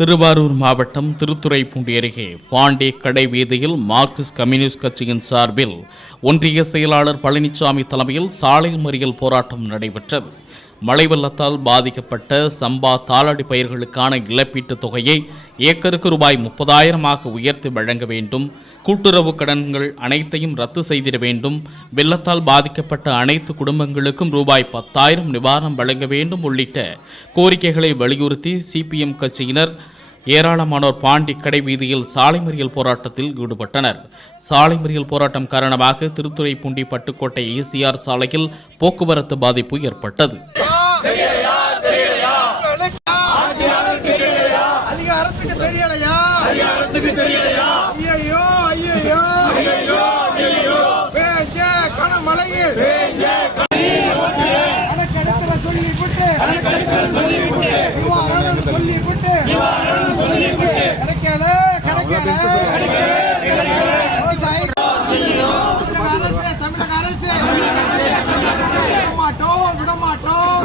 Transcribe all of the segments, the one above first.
திருவாரூர் மாவட்டம் திருத்துறைப்பூண்டி அருகே பாண்டே கடை வீதியில் மார்க்சிஸ்ட் கம்யூனிஸ்ட் கட்சியின் சார்பில் ஒன்றிய செயலாளர் பழனிசாமி தலைமையில் சாலை மறியல் போராட்டம் நடைபெற்றது. மழை வெள்ளத்தால் பாதிக்கப்பட்ட சம்பா தாளடி பயிர்களுக்கான இழப்பீட்டுத் தொகையை ஏக்கருக்கு ரூபாய் முப்பதாயிரமாக உயர்த்தி வழங்க வேண்டும். கூட்டுறவு கடன்கள் அனைத்தையும் ரத்து செய்திட வேண்டும். வெள்ளத்தால் பாதிக்கப்பட்ட அனைத்து குடும்பங்களுக்கும் ரூபாய் பத்தாயிரம் நிவாரணம் வழங்க வேண்டும் உள்ளிட்ட கோரிக்கைகளை வலியுறுத்தி சிபிஎம் கட்சியினர் ஏராளமானோர் பாண்டி கடை வீதியில் சாலை மறியல் போராட்டத்தில் ஈடுபட்டனர். சாலை மறியல் போராட்டம் காரணமாக திருத்துறைப்பூண்டி பட்டுக்கோட்டை ஏசிஆர் சாலையில் போக்குவரத்து பாதிப்பு ஏற்பட்டது. அதிகாரத்துக்கு தெரியலையா? அதிகாரத்துக்கு தெரியலையா? ஐயோ ஐயோ ஐயோ பேஞ்ச கனமழையில் கணக்கெடுக்கிற சொல்லி விட்டு நிவாரணம் சொல்லி விட்டு கிடைக்கல கிடைக்கல விவசாயி தமிழக அரசு தமிழக அரசு விடமாட்டோம் விடமாட்டோம்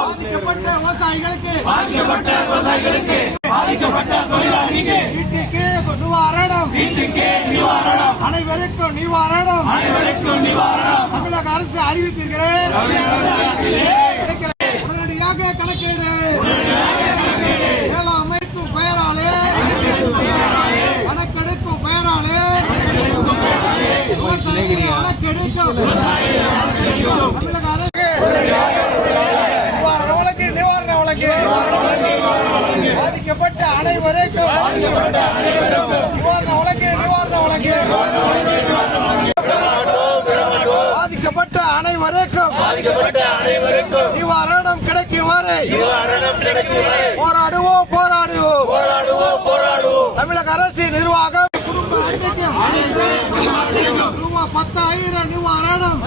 பாதிக்கப்பட்ட விவசாயிகளுக்கு விவசாயிகளுக்கு பாதிக்கப்பட்ட தொழிலாளிக்கு வீட்டுக்கு நிவாரணம். வீட்டுக்கு நிவாரணம். அனைவருக்கும் நிவாரணம். அனைவருக்கும் நிவாரணம். தமிழக அரசு அறிவித்தீர்களே. உடனடியாக கணக்கீடு. வேளாண் அமைக்கும் பெயராலே. கணக்கெடுக்கும் பெயராலே. விவசாயிகளை கணக்கெடுக்கும் தமிழக அரசு நிவாரண வழக்கு நிவாரண வழக்கு பாதிக்கப்பட்ட அனைவருக்கும் நிவாரண வழக்கு நிவாரண வழக்கு பாதிக்கப்பட்ட அனைவருக்கும் நிவாரணம் கிடைக்கும் வரை போராடுவோம் போராடுவோம். தமிழக அரசு நிர்வாகம் குடும்ப பத்தாயிரம் நிவாரணம்.